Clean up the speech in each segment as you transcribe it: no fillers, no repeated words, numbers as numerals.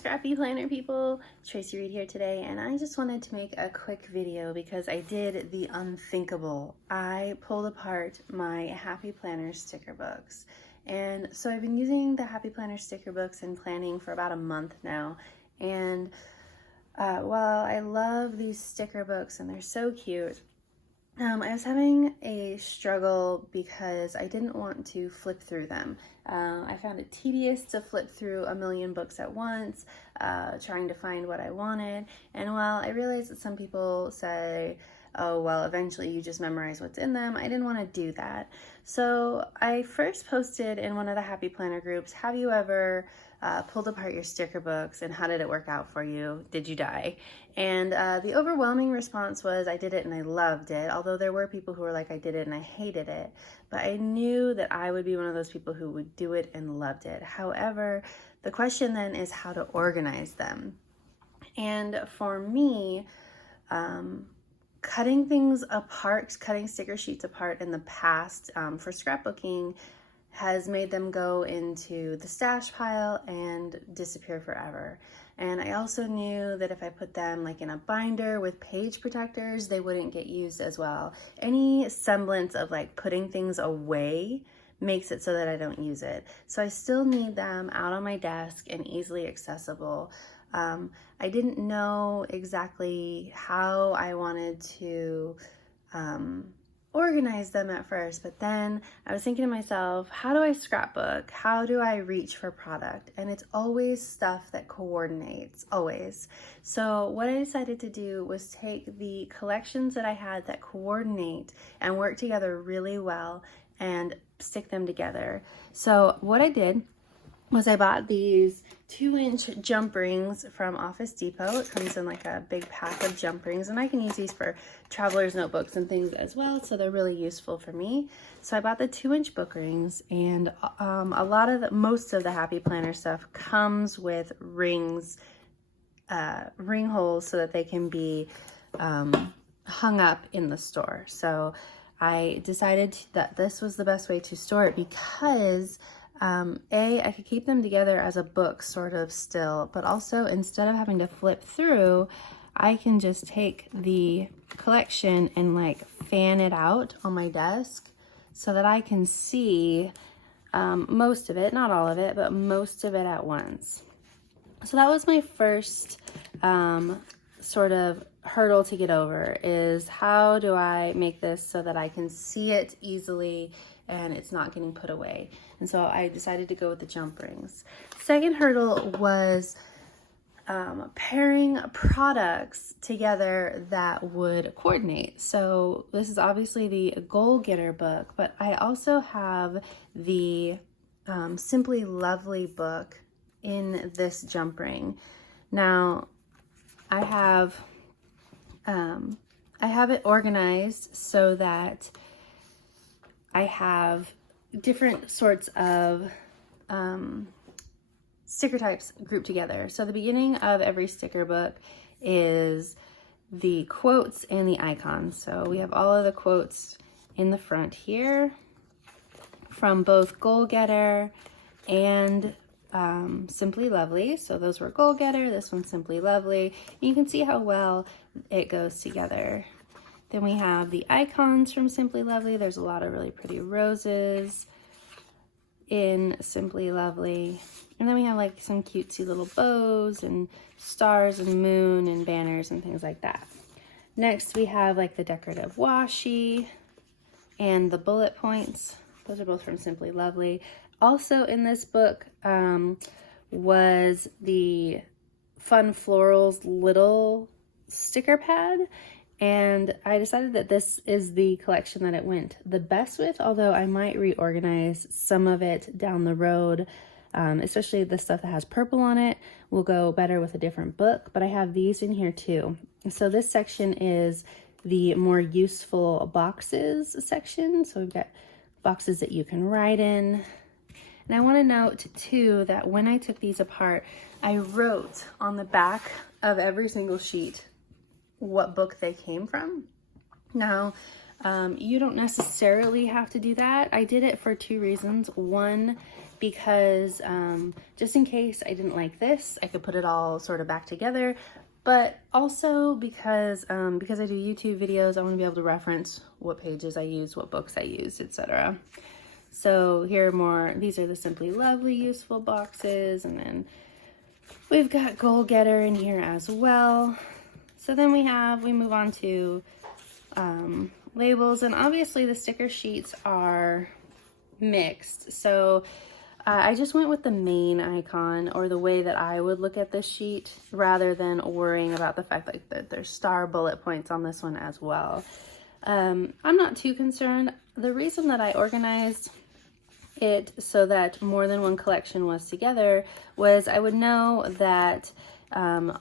Scrappy Planner people, Tracy Reed here today, and I just wanted to make a quick video because I did the unthinkable. I pulled apart my Happy Planner sticker books, and so I've been using the Happy Planner sticker books and planning for about a month now, and while I love these sticker books and they're so cute, I was having a struggle because I didn't want to flip through them. I found it tedious to flip through a million books at once, trying to find what I wanted. And while I realized that some people say, oh, well, eventually you just memorize what's in them, I didn't want to do that. So I first posted in one of the Happy Planner groups, have you ever pulled apart your sticker books and how did it work out for you? Did you die? And the overwhelming response was I did it and I loved it, although there were people who were like I did it and I hated it. But I knew that I would be one of those people who would do it and loved it. However, the question then is how to organize them. And for me, cutting things apart, cutting sticker sheets apart in the past for scrapbooking has made them go into the stash pile and disappear forever. And I also knew that if I put them like in a binder with page protectors, they wouldn't get used as well. Any semblance of like putting things away makes it so that I don't use it. So I still need them out on my desk and easily accessible. I didn't know exactly how I wanted to organize them at first, but then I was thinking to myself, how do I scrapbook? How do I reach for product? And it's always stuff that coordinates, always. So what I decided to do was take the collections that I had that coordinate and work together really well and stick them together. So what I did was I bought these 2-inch jump rings from Office Depot. It comes in like a big pack of jump rings, and I can use these for traveler's notebooks and things as well, so they're really useful for me. So I bought the 2-inch book rings, and most of the Happy Planner stuff comes with rings, ring holes, so that they can be hung up in the store. So I decided that this was the best way to store it because I could keep them together as a book sort of still, but also instead of having to flip through, I can just take the collection and like fan it out on my desk so that I can see most of it, not all of it, but most of it at once. So that was my first sort of hurdle to get over, is how do I make this so that I can see it easily and it's not getting put away. And so I decided to go with the jump rings. Second hurdle was pairing products together that would coordinate. So this is obviously the Goal Getter book, but I also have the Simply Lovely book in this jump ring. Now I have it organized so that I have different sorts of sticker types grouped together. So the beginning of every sticker book is the quotes and the icons. So we have all of the quotes in the front here from both Goal Getter and Simply Lovely. So those were Goal Getter, this one's Simply Lovely. You can see how well it goes together. Then we have the icons from Simply Lovely. There's a lot of really pretty roses in Simply Lovely. And then we have like some cutesy little bows and stars and moon and banners and things like that. Next we have like the decorative washi and the bullet points. Those are both from Simply Lovely. Also in this book was the Fun Florals little sticker pad. And I decided that this is the collection that it went the best with, although I might reorganize some of it down the road, especially the stuff that has purple on it will go better with a different book, but I have these in here too. So this section is the more useful boxes section. So we've got boxes that you can write in. And I want to note too that when I took these apart, I wrote on the back of every single sheet what book they came from. Now, You don't necessarily have to do that. I did it for two reasons. One, because just in case I didn't like this, I could put it all sort of back together. But also because I do YouTube videos, I want to be able to reference what pages I used, what books I used, etc. So here are more, these are the Simply Lovely useful boxes, and then we've got Goal Getter in here as well. So then we move on to labels, and obviously the sticker sheets are mixed. So I just went with the main icon, or the way that I would look at this sheet, rather than worrying about the fact that there's star bullet points on this one as well. I'm not too concerned. The reason that I organized it so that more than one collection was together was I would know that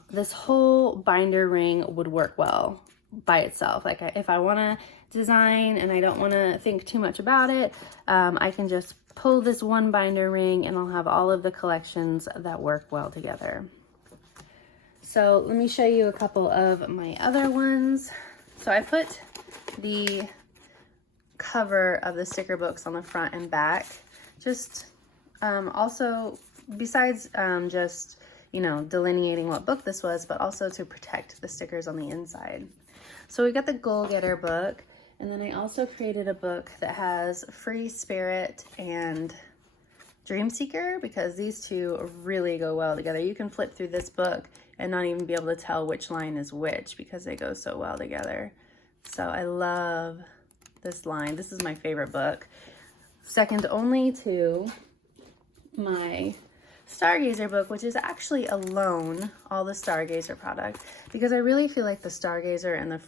this whole binder ring would work well by itself. Like if I want to design and I don't want to think too much about it, I can just pull this one binder ring and I'll have all of the collections that work well together. So let me show you a couple of my other ones. So I put the cover of the sticker books on the front and back, just also besides just, you know, delineating what book this was, but also to protect the stickers on the inside. So we got the Goal Getter book, and then I also created a book that has Free Spirit and Dream Seeker, because these two really go well together. You can flip through this book and not even be able to tell which line is which because they go so well together. So I love this line. This is my favorite book. Second only to my Stargazer book, which is actually alone, all the Stargazer product, because I really feel like the Stargazer and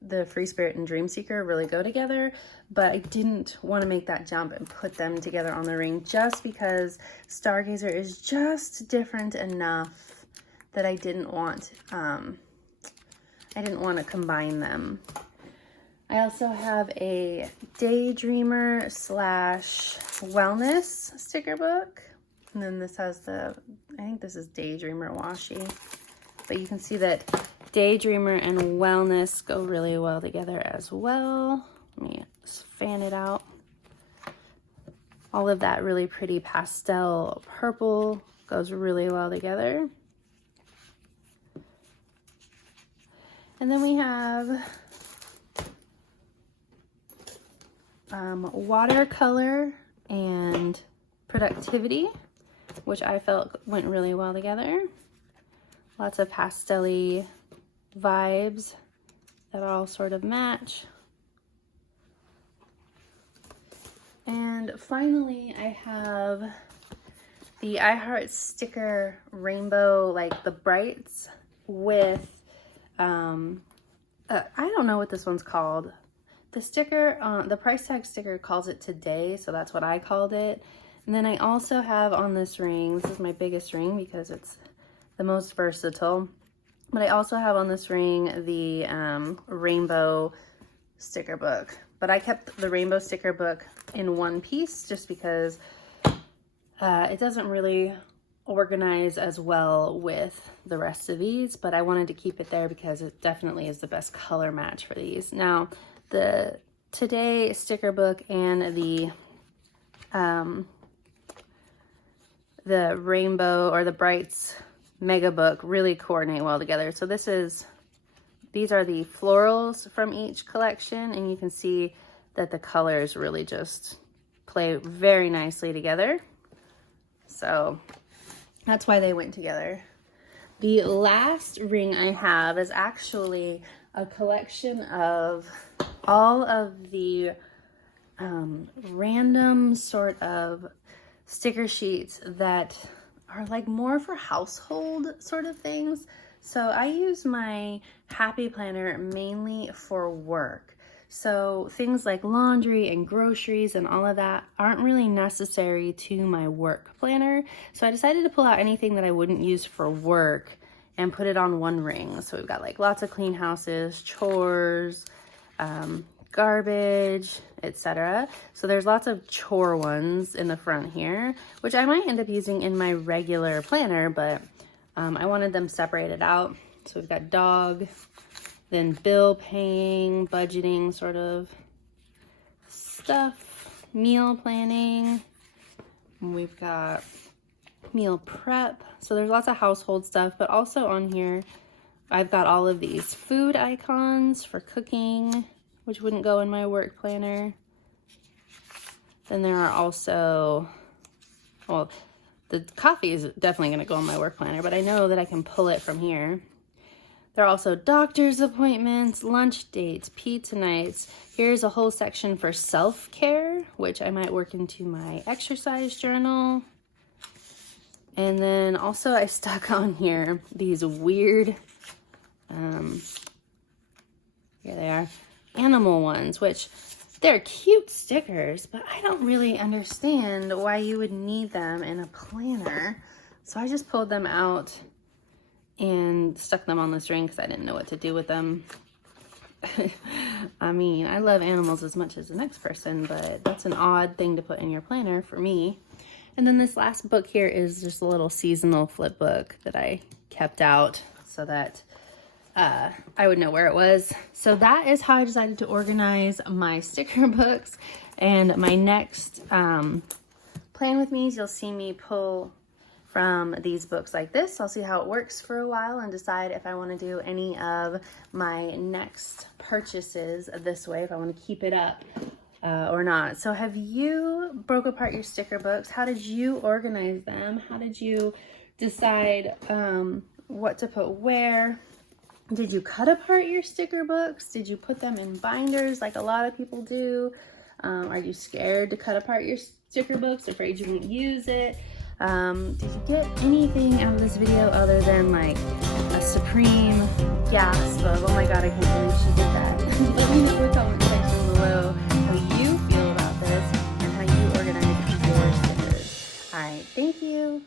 the Free Spirit and Dream Seeker really go together, but I didn't want to make that jump and put them together on the ring just because Stargazer is just different enough that I didn't want to combine them. I also have a Daydreamer / wellness sticker book. And then this has I think this is Daydreamer washi. But you can see that Daydreamer and wellness go really well together as well. Let me just fan it out. All of that really pretty pastel purple goes really well together. And then we have watercolor and productivity, which I felt went really well together. Lots of pastel-y vibes that all sort of match. And finally, I have the I Heart sticker rainbow, like the brights with, I don't know what this one's called. The sticker, the price tag sticker calls it Today, so that's what I called it. And then I also have on this ring, this is my biggest ring because it's the most versatile, but I also have on this ring the rainbow sticker book. But I kept the rainbow sticker book in one piece just because it doesn't really organize as well with the rest of these, but I wanted to keep it there because it definitely is the best color match for these. Now, the Today sticker book and the rainbow or the brights mega book really coordinate well together. So these are the florals from each collection, and you can see that the colors really just play very nicely together. So that's why they went together. The last ring I have is actually a collection of all of the random sort of sticker sheets that are like more for household sort of things. So I use my Happy Planner mainly for work. So things like laundry and groceries and all of that aren't really necessary to my work planner. So I decided to pull out anything that I wouldn't use for work and put it on one ring. So we've got like lots of clean houses, chores, garbage, etc. So there's lots of chore ones in the front here, which I might end up using in my regular planner, but I wanted them separated out. So we've got dog then bill paying, budgeting sort of stuff, meal planning. And we've got meal prep. So there's lots of household stuff, but also on here, I've got all of these food icons for cooking, which wouldn't go in my work planner. Then there are also, well, the coffee is definitely going to go in my work planner, but I know that I can pull it from here. There are also doctor's appointments, lunch dates, pizza nights. Here's a whole section for self-care, which I might work into my exercise journal. And then also I stuck on here these weird, here they are, animal ones, which they're cute stickers, but I don't really understand why you would need them in a planner. So I just pulled them out and stuck them on the string because I didn't know what to do with them. I mean, I love animals as much as the next person, but that's an odd thing to put in your planner for me. And then this last book here is just a little seasonal flip book that I kept out so that I would know where it was. So that is how I decided to organize my sticker books. And my next plan with me is you'll see me pull from these books like this. I'll see how it works for a while and decide if I want to do any of my next purchases this way, if I want to keep it up or not. So have you broke apart your sticker books? How did you organize them? How did you decide what to put where? Did you cut apart your sticker books? Did you put them in binders like a lot of people do? Are you scared to cut apart your sticker books, afraid you won't use it? Did you get anything out of this video other than like a supreme gasp of, oh my god, I can't believe she did that? Let me know in the comment section below how you feel about this and how you organize your stickers. Alright, thank you.